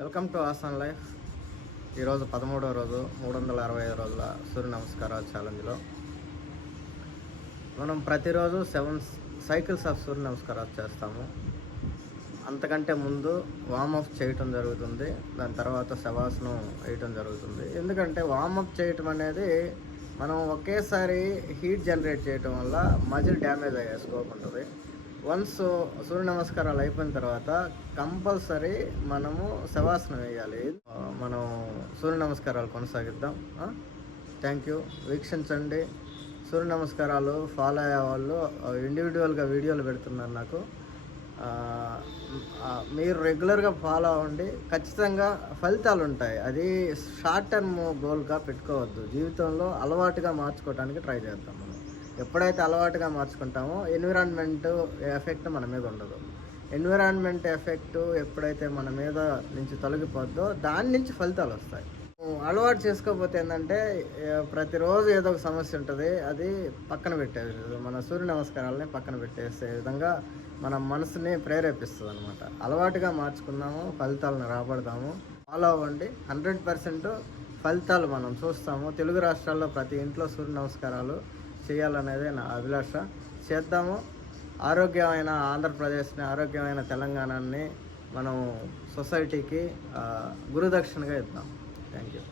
Welcome to ఆసన్ life. ఈరోజు 13వ రోజు 365 రోజుల సూర్య నమస్కారాల ఛాలెంజ్లో మనం ప్రతిరోజు 7 సైకిల్స్ ఆఫ్ సూర్య నమస్కారాలు చేస్తాము. అంతకంటే ముందు వార్మప్ చేయటం జరుగుతుంది, దాని తర్వాత శవాసనం వేయటం జరుగుతుంది. ఎందుకంటే వార్మప్ చేయటం అనేది మనం ఒకేసారి హీట్ జనరేట్ చేయటం వల్ల మజిల్ డ్యామేజ్ అయ్యే స్కోప్ ఉంటుంది. వన్స్ సూర్య నమస్కారాలు అయిపోయిన తర్వాత కంపల్సరీ మనము శవాసనం వేయాలి. మనం సూర్య నమస్కారాలు కొనసాగిద్దాం. Thank you. వీక్షించండి. సూర్య నమస్కారాలు ఫాలో అయ్యే వాళ్ళు ఇండివిజువల్గా వీడియోలు పెడుతున్నారు నాకు. మీరు రెగ్యులర్గా ఫాలో అవ్వండి, ఖచ్చితంగా ఫలితాలు ఉంటాయి. అది షార్ట్ టర్మ్ గోల్గా పెట్టుకోవద్దు. జీవితంలో అలవాటుగా మార్చుకోవడానికి ట్రై చేద్దాం. మనం ఎప్పుడైతే అలవాటుగా మార్చుకుంటామో ఎన్విరాన్మెంట్ ఎఫెక్ట్ మన మీద ఉండదు. ఎన్విరాన్మెంట్ ఎఫెక్ట్ ఎప్పుడైతే మన మీద నుంచి తొలగిపోద్దో దాని నుంచి ఫలితాలు వస్తాయి. అలవాటు చేసుకోకపోతే ఏంటంటే ప్రతిరోజు ఏదో ఒక సమస్య ఉంటుంది, అది పక్కన పెట్టేది. మన సూర్య నమస్కారాలని పక్కన పెట్టేసే విధంగా మన మనసుని ప్రేరేపిస్తుంది అనమాట. అలవాటుగా మార్చుకున్నాము, ఫలితాలను రాబడతాము. ఫాలో అవ్వండి. 100% ఫలితాలు మనం చూస్తాము. తెలుగు రాష్ట్రాల్లో ప్రతి ఇంట్లో సూర్య నమస్కారాలు చేయాలనేదే నా అభిలాష. చేద్దాము. ఆరోగ్యమైన ఆంధ్రప్రదేశ్ని, ఆరోగ్యమైన తెలంగాణని మనం సొసైటీకి గురుదక్షిణగా ఇద్దాం. Thank you.